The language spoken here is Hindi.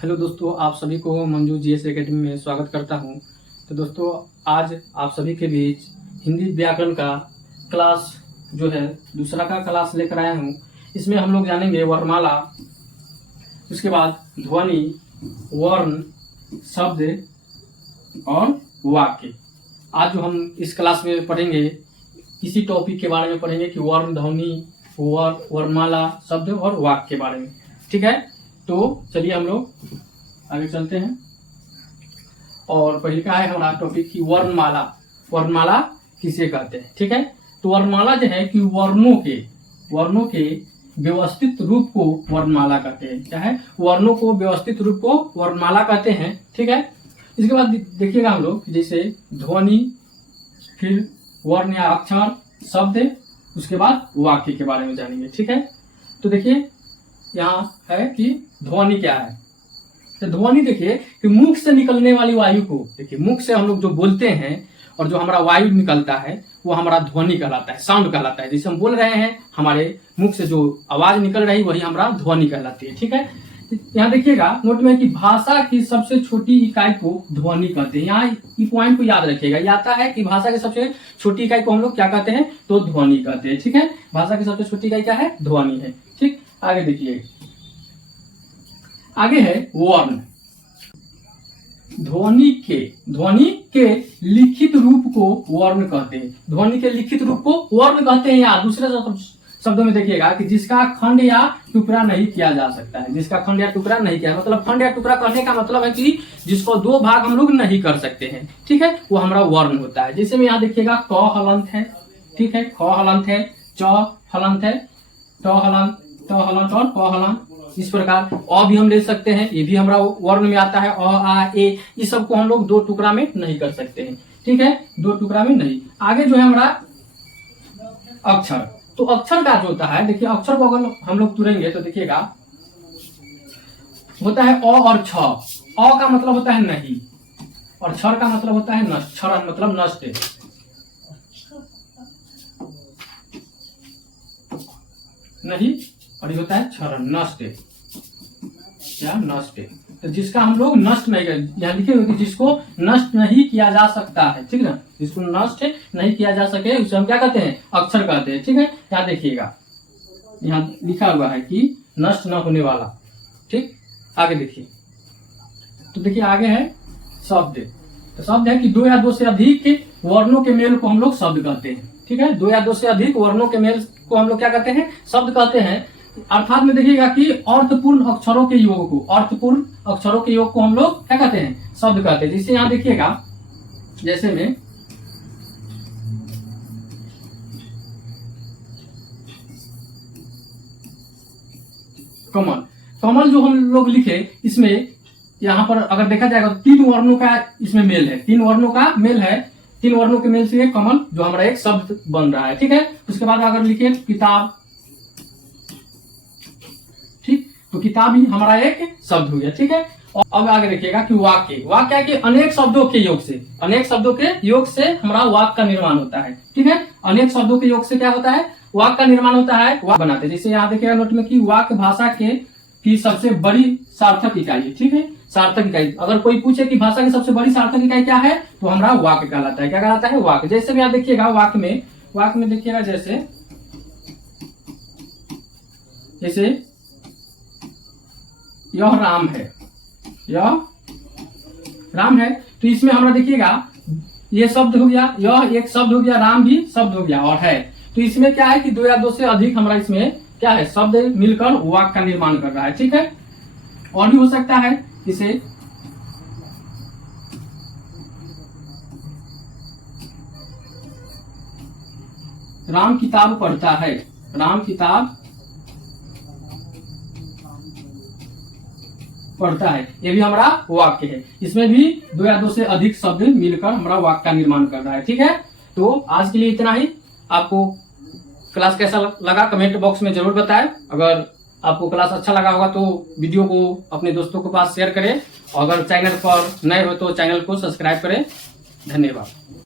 हेलो दोस्तों, आप सभी को मंजू जीएस एकेडमी में स्वागत करता हूं। तो दोस्तों, आज आप सभी के बीच हिंदी व्याकरण का क्लास जो है दूसरा का क्लास लेकर आया हूं। इसमें हम लोग जानेंगे वर्णमाला, उसके बाद ध्वनि, वर्ण, शब्द और वाक्य। आज जो हम इस क्लास में पढ़ेंगे इसी टॉपिक के बारे में पढ़ेंगे कि वर्ण, ध्वनि, वर्णमाला, शब्द और वाक्य के बारे में। ठीक है, तो चलिए हम लोग आगे चलते हैं। और पहले का है हमारा टॉपिक की वर्णमाला। वर्णमाला किसे कहते हैं? ठीक है, तो वर्णमाला जो है कि वर्णों के व्यवस्थित रूप को वर्णमाला कहते हैं। क्या है? वर्णों को व्यवस्थित रूप को वर्णमाला कहते हैं। ठीक है, इसके बाद देखिएगा हम लोग जैसे ध्वनि, फिर वर्ण या अक्षर, शब्द, उसके बाद वाक्य के बारे में जानेंगे। ठीक है, तो देखिए यहाँ है कि ध्वनि क्या है। तो ध्वनि देखिए कि मुख से निकलने वाली वायु को, देखिए मुख से हम लोग जो बोलते हैं और जो हमारा वायु निकलता है वो हमारा ध्वनि कहलाता है, साउंड कहलाता है। जैसे हम बोल रहे हैं, हमारे मुख से जो आवाज निकल रही वही हमारा ध्वनि कहलाती है। ठीक है, यहाँ देखिएगा नोट में कि भाषा की सबसे छोटी इकाई को ध्वनि कहते हैं। यहाँ ई पॉइंट को याद रखिएगा, ये आता है कि भाषा की सबसे छोटी इकाई को हम लोग क्या कहते हैं? तो ध्वनि कहते हैं। ठीक है, भाषा की सबसे छोटी इकाई क्या है? ध्वनि है। ठीक, आगे देखिए, आगे है वर्ण। ध्वनि के लिखित रूप को वर्ण कहते हैं। ध्वनि के लिखित रूप को वर्ण कहते हैं। या दूसरे शब्दों में देखिएगा कि जिसका खंड या टुकड़ा नहीं किया जा सकता है। जिसका खंड या टुकड़ा नहीं किया, मतलब खंड या टुकड़ा कहने का मतलब है कि जिसको दो भाग हम लोग नहीं कर सकते हैं। ठीक है, वो हमारा वर्ण होता है। जैसे में यहाँ देखिएगा क हलंत है, ठीक है, ख हलंत है, च हलंत है, ट हलंत और क हलंत। इस प्रकार अ भी हम ले सकते हैं, ये भी हमारा वर्ण में आता है। अ, आ, ए, इस सब को हम लोग दो टुकड़ा में नहीं कर सकते हैं। ठीक है, दो टुकड़ा में नहीं। आगे जो है हमारा अक्षर। तो अक्षर का जो होता है, देखिए अक्षर को अगर हम लोग तुरेंगे तो देखिएगा होता है अ और छ। अ का मतलब होता है नहीं और क्षर का मतलब होता है नष्ट। क्षर मतलब नष्ट है, नहीं, और ये होता है क्षरण, नष्ट या नष्ट। तो जिसका हम लोग नष्ट नहीं कर, यहाँ लिखे हुए जिसको नष्ट नहीं किया जा सकता है। ठीक ना, जिसको नष्ट नहीं किया जा सके उसे हम क्या कहते हैं? अक्षर कहते हैं। ठीक है, यहाँ देखिएगा यहाँ लिखा हुआ है कि नष्ट न होने वाला। ठीक, आगे देखिए, तो देखिए आगे है शब्द। तो शब्द है कि दो या दो से अधिक वर्णों के मेल को हम लोग शब्द कहते हैं। ठीक है, दो या दो से अधिक वर्णों के मेल को हम लोग क्या कहते हैं? शब्द कहते हैं। अर्थात में देखिएगा कि अर्थपूर्ण अक्षरों के योग को हम लोग क्या कहते हैं? शब्द कहते हैं। जिससे यहाँ देखिएगा जैसे में कमल जो हम लोग लिखे, इसमें यहाँ पर अगर देखा जाएगा तो तीन वर्णों का इसमें मेल है। तीन वर्णों का मेल है, तीन वर्णों के मेल से कमल जो हमारा एक शब्द बन रहा है। ठीक है, उसके बाद अगर लिखे किताब, ठीक, तो किताब ही हमारा एक शब्द हो गया। ठीक है, और अब आगे देखिएगा कि वाक्य है कि अनेक शब्दों के योग से हमारा वाक्य का निर्माण होता है। ठीक है, अनेक शब्दों के योग से क्या होता है? वाक्य का निर्माण होता है, वाक्य बनाते हैं। जैसे यहाँ देखिएगा नोट में कि वाक्य भाषा की सबसे बड़ी सार्थक इकाई है। ठीक है, सार्थक इकाई। अगर कोई पूछे कि भाषा की सबसे बड़ी सार्थक इकाई क्या है, तो हमारा वाक्य कहलाता है। क्या कहलाता है? वाक्य। जैसे भी आप देखिएगा वाक्य में देखिएगा जैसे यह राम है, तो इसमें हमारा देखिएगा ये शब्द हो गया, यह एक शब्द हो गया, राम भी शब्द हो गया और है। तो इसमें क्या है कि दो या दो से अधिक हमारा इसमें क्या है? शब्द मिलकर वाक्य का निर्माण कर रहा है। ठीक है, और भी हो सकता है इसे राम किताब पढ़ता है, राम किताब पढ़ता है, ये भी हमारा वाक्य है। इसमें भी दो या दो से अधिक शब्द मिलकर हमारा वाक्य का निर्माण कर रहा है। ठीक है, तो आज के लिए इतना ही। आपको क्लास कैसा लगा कमेंट बॉक्स में जरूर बताएं। अगर आपको क्लास अच्छा लगा होगा तो वीडियो को अपने दोस्तों के पास शेयर करें, और अगर चैनल पर नए हो तो चैनल को सब्सक्राइब करें। धन्यवाद।